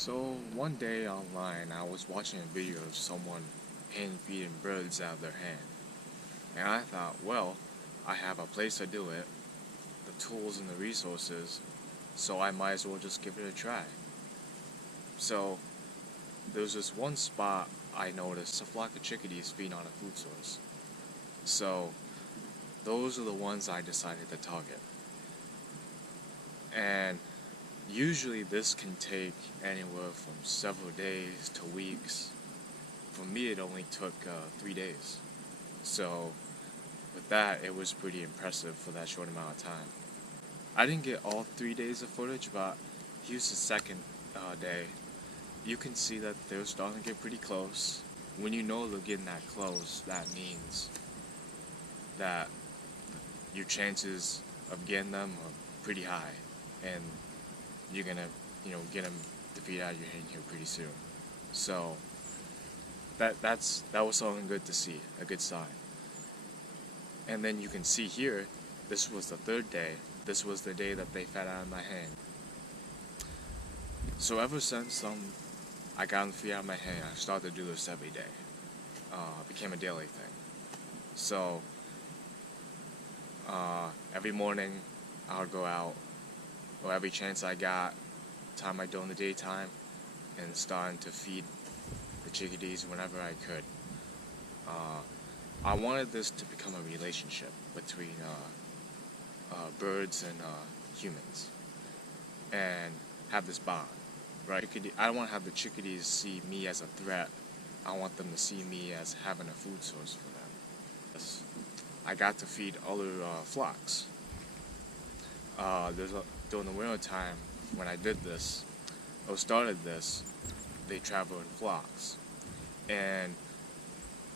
So one day online, I was watching a video of someone hand feeding birds out of their hand. And I thought, well, I have a place to do it, the tools and the resources, so I might as well just give it a try. So there's this one spot I noticed a flock of chickadees feeding on a food source. So those are the ones I decided to target. And usually this can take anywhere from several days to weeks. For me, it only took 3 days. So with that, it was pretty impressive for that short amount of time. I didn't get all 3 days of footage, but here's the second day. You can see that they're starting to get pretty close. When you know they're getting that close, that means that your chances of getting them are pretty high, and you're gonna, get them to feed out of your hand here pretty soon. So that was something good to see, a good sign. And then you can see here, this was the third day. This was the day that they fed out of my hand. So ever since I got them to feed out of my hand, I started to do this every day. It became a daily thing. So every morning I would go out, or every chance I got, time I do in the daytime, and starting to feed the chickadees whenever I could. I wanted this to become a relationship between birds and humans, and have this bond, right? I don't want to have the chickadees see me as a threat. I want them to see me as having a food source for them. I got to feed other flocks. During the winter time, when I did this, or started this, they travel in flocks. And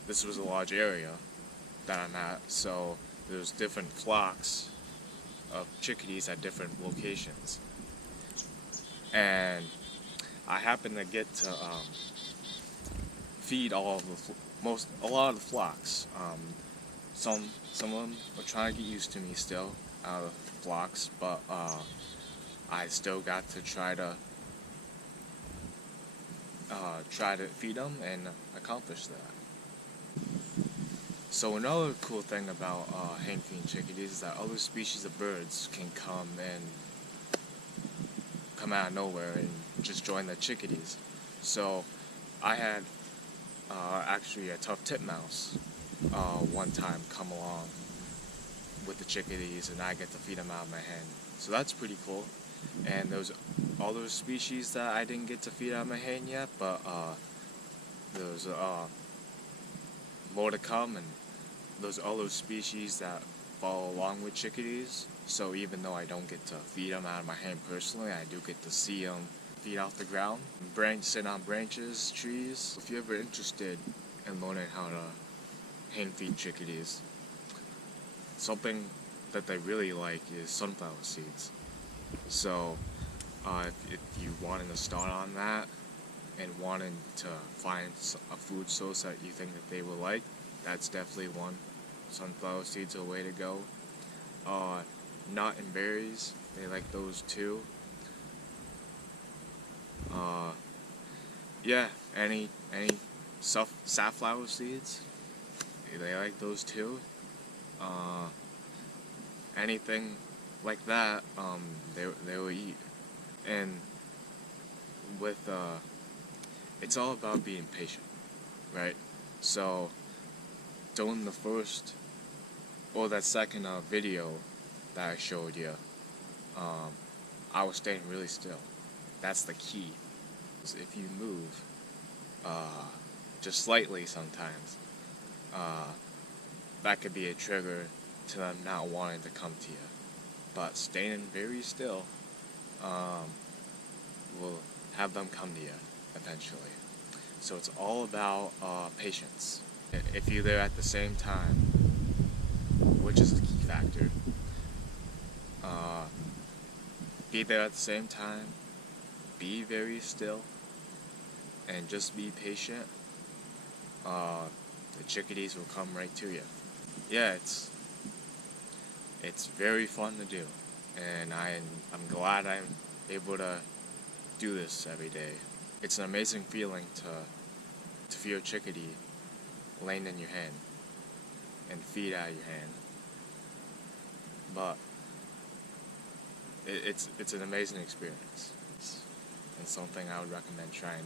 this was a large area that I'm at, so there's different flocks of chickadees at different locations. And I happened to get to feed a lot of the flocks. Some of them were trying to get used to me still out of flocks, but I still got to try to feed them and accomplish that. So another cool thing about hand feeding chickadees is that other species of birds can come out of nowhere and just join the chickadees. So I had actually a tough titmouse one time come along with the chickadees, and I get to feed them out of my hand. So that's pretty cool. And there's other species that I didn't get to feed out of my hand yet, but there's more to come, and there's other species that follow along with chickadees. So even though I don't get to feed them out of my hand personally, I do get to see them feed off the ground, sit on branches, trees. If you're ever interested in learning how to hand feed chickadees, something that they really like is sunflower seeds. So if you wanted to start on that and wanted to find a food source that you think that they will like, that's definitely one. Sunflower seeds are a way to go. Nut and berries, they like those too. Any safflower seeds, they like those too. Anything like that, they will eat. And with it's all about being patient, right? So during the first or that second video that I showed you, I was staying really still. That's the key. If you move just slightly sometimes, that could be a trigger to them not wanting to come to you. But staying very still will have them come to you eventually. So it's all about patience. If you're there at the same time, which is a key factor, be there at the same time, be very still, and just be patient. The chickadees will come right to you. Yeah, it's very fun to do, and I'm glad I'm able to do this every day. it's an amazing feeling to feel a chickadee laying in your hand and feed out of your hand. But it's an amazing experience and something I would recommend trying.